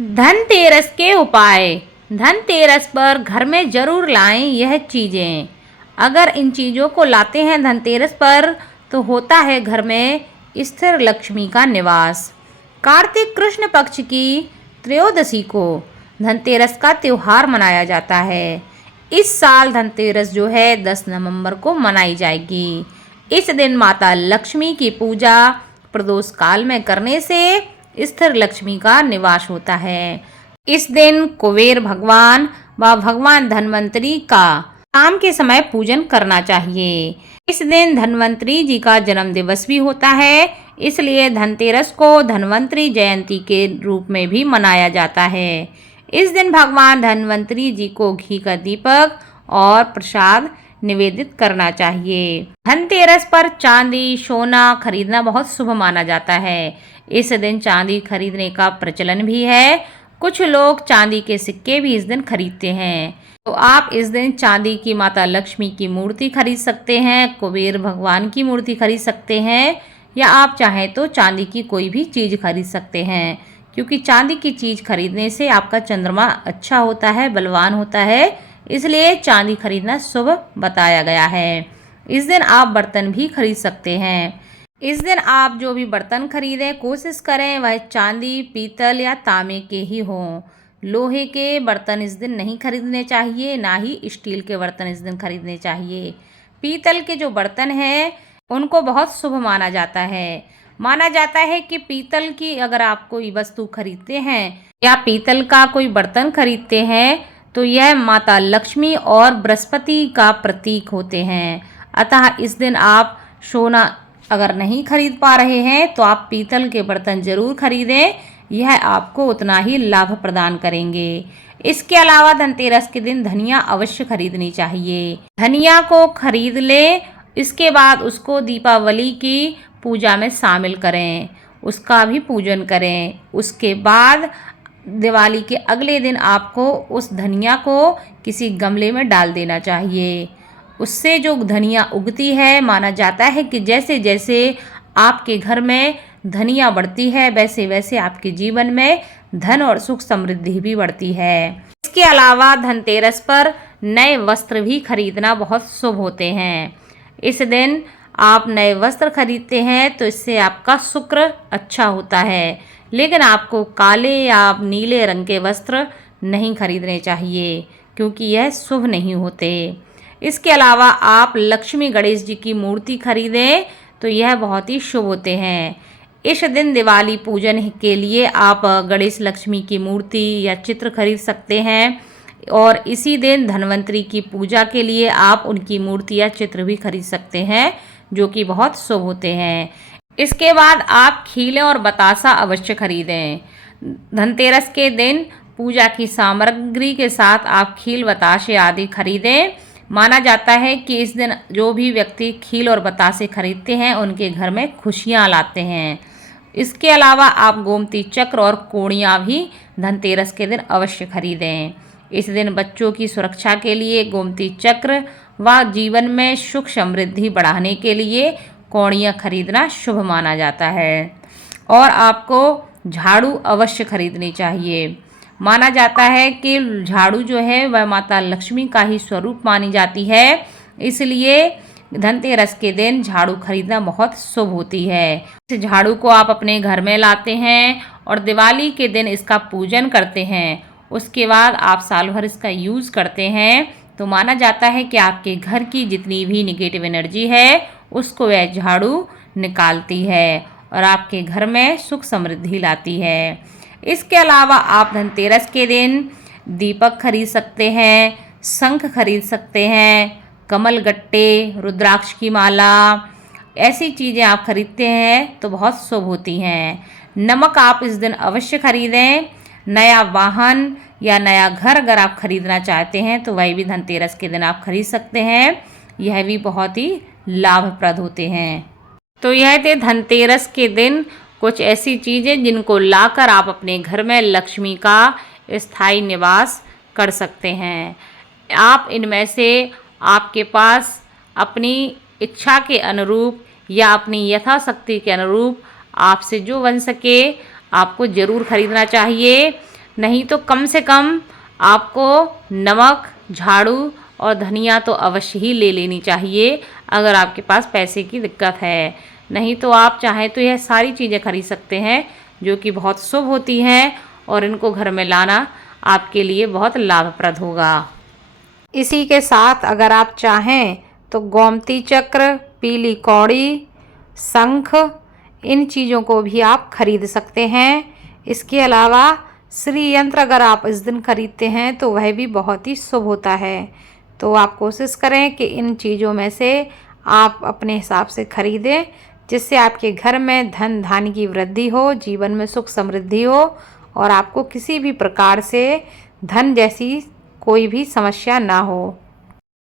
धनतेरस के उपाय। धनतेरस पर घर में जरूर लाएं यह चीज़ें। अगर इन चीज़ों को लाते हैं धनतेरस पर तो होता है घर में स्थिर लक्ष्मी का निवास। कार्तिक कृष्ण पक्ष की त्रयोदशी को धनतेरस का त्यौहार मनाया जाता है। इस साल धनतेरस जो है 10 नवंबर को मनाई जाएगी। इस दिन माता लक्ष्मी की पूजा प्रदोष काल में करने से स्थिर लक्ष्मी का निवास होता है। इस दिन कुबेर भगवान व भगवान धन्वंतरी का शाम के समय पूजन करना चाहिए। इस दिन धन्वंतरी जी का जन्म दिवस भी होता है, इसलिए धनतेरस को धन्वंतरी जयंती के रूप में भी मनाया जाता है। इस दिन भगवान धन्वंतरी जी को घी का दीपक और प्रसाद निवेदित करना चाहिए। धनतेरस पर चांदी सोना खरीदना बहुत शुभ माना जाता है। इस दिन चांदी खरीदने का प्रचलन भी है। कुछ लोग चांदी के सिक्के भी इस दिन खरीदते हैं। तो आप इस दिन चांदी की माता लक्ष्मी की मूर्ति खरीद सकते हैं, कुबेर भगवान की मूर्ति खरीद सकते हैं, या आप चाहें तो चांदी की कोई भी चीज़ खरीद सकते हैं, क्योंकि चांदी की चीज़ खरीदने से आपका चंद्रमा अच्छा होता है, बलवान होता है, इसलिए चांदी खरीदना शुभ बताया गया है। इस दिन आप बर्तन भी खरीद सकते हैं। इस दिन आप जो भी बर्तन खरीदें कोशिश करें वह चांदी, पीतल या तांबे के ही हों। लोहे के बर्तन इस दिन नहीं खरीदने चाहिए, ना ही स्टील के बर्तन इस दिन खरीदने चाहिए। पीतल के जो बर्तन हैं उनको बहुत शुभ माना जाता है। माना जाता है कि पीतल की अगर आप कोई वस्तु खरीदते हैं या पीतल का कोई बर्तन खरीदते हैं तो यह माता लक्ष्मी और बृहस्पति का प्रतीक होते हैं। अतः इस दिन आप सोना अगर नहीं खरीद पा रहे हैं तो आप पीतल के बर्तन जरूर खरीदें, यह आपको उतना ही लाभ प्रदान करेंगे। इसके अलावा धनतेरस के दिन धनिया अवश्य खरीदनी चाहिए। धनिया को खरीद लें, इसके बाद उसको दीपावली की पूजा में शामिल करें, उसका भी पूजन करें। उसके बाद दिवाली के अगले दिन आपको उस धनिया को किसी गमले में डाल देना चाहिए। उससे जो धनिया उगती है माना जाता है कि जैसे जैसे आपके घर में धनिया बढ़ती है वैसे वैसे आपके जीवन में धन और सुख समृद्धि भी बढ़ती है। इसके अलावा धनतेरस पर नए वस्त्र भी खरीदना बहुत शुभ होते हैं। इस दिन आप नए वस्त्र खरीदते हैं तो इससे आपका शुक्र अच्छा होता है, लेकिन आपको काले या नीले रंग के वस्त्र नहीं खरीदने चाहिए क्योंकि यह शुभ नहीं होते। इसके अलावा आप लक्ष्मी गणेश जी की मूर्ति खरीदें तो यह बहुत ही शुभ होते हैं। इस दिन दिवाली पूजन के लिए आप गणेश लक्ष्मी की मूर्ति या चित्र खरीद सकते हैं, और इसी दिन धन्वंतरी की पूजा के लिए आप उनकी मूर्ति या चित्र भी खरीद सकते हैं, जो कि बहुत शुभ होते हैं। इसके बाद आप खीले और बतासा अवश्य खरीदें। धनतेरस के दिन पूजा की सामग्री के साथ आप खील बतासे आदि खरीदें। माना जाता है कि इस दिन जो भी व्यक्ति खील और बतासे खरीदते हैं उनके घर में खुशियां लाते हैं। इसके अलावा आप गोमती चक्र और कोड़ियाँ भी धनतेरस के दिन अवश्य खरीदें। इस दिन बच्चों की सुरक्षा के लिए गोमती चक्र व जीवन में सुख समृद्धि बढ़ाने के लिए कौड़ियाँ खरीदना शुभ माना जाता है। और आपको झाड़ू अवश्य खरीदनी चाहिए। माना जाता है कि झाड़ू जो है वह माता लक्ष्मी का ही स्वरूप मानी जाती है, इसलिए धनतेरस के दिन झाड़ू खरीदना बहुत शुभ होती है। इस झाड़ू को आप अपने घर में लाते हैं और दिवाली के दिन इसका पूजन करते हैं। उसके बाद आप साल भर इसका यूज़ करते हैं तो माना जाता है कि आपके घर की जितनी भी निगेटिव एनर्जी है उसको वह झाड़ू निकालती है और आपके घर में सुख समृद्धि लाती है। इसके अलावा आप धनतेरस के दिन दीपक खरीद सकते हैं, शंख खरीद सकते हैं, कमल गट्टे, रुद्राक्ष की माला, ऐसी चीज़ें आप खरीदते हैं तो बहुत शुभ होती हैं। नमक आप इस दिन अवश्य खरीदें। नया वाहन या नया घर अगर आप खरीदना चाहते हैं तो वह भी धनतेरस के दिन आप खरीद सकते हैं, यह भी बहुत ही लाभप्रद होते हैं। तो यह थे धनतेरस के दिन कुछ ऐसी चीज़ें जिनको लाकर आप अपने घर में लक्ष्मी का स्थायी निवास कर सकते हैं। आप इनमें से आपके पास अपनी इच्छा के अनुरूप या अपनी यथाशक्ति के अनुरूप आपसे जो बन सके आपको ज़रूर खरीदना चाहिए। नहीं तो कम से कम आपको नमक, झाड़ू और धनिया तो अवश्य ही ले लेनी चाहिए अगर आपके पास पैसे की दिक्कत है। नहीं तो आप चाहें तो यह सारी चीज़ें खरीद सकते हैं जो कि बहुत शुभ होती हैं और इनको घर में लाना आपके लिए बहुत लाभप्रद होगा। इसी के साथ अगर आप चाहें तो गोमती चक्र, पीली कौड़ी, शंख, इन चीज़ों को भी आप खरीद सकते हैं। इसके अलावा श्री यंत्र अगर आप इस दिन खरीदते हैं तो वह भी बहुत ही शुभ होता है। तो आप कोशिश करें कि इन चीज़ों में से आप अपने हिसाब से खरीदें, जिससे आपके घर में धन धान्य की वृद्धि हो, जीवन में सुख समृद्धि हो और आपको किसी भी प्रकार से धन जैसी कोई भी समस्या ना हो।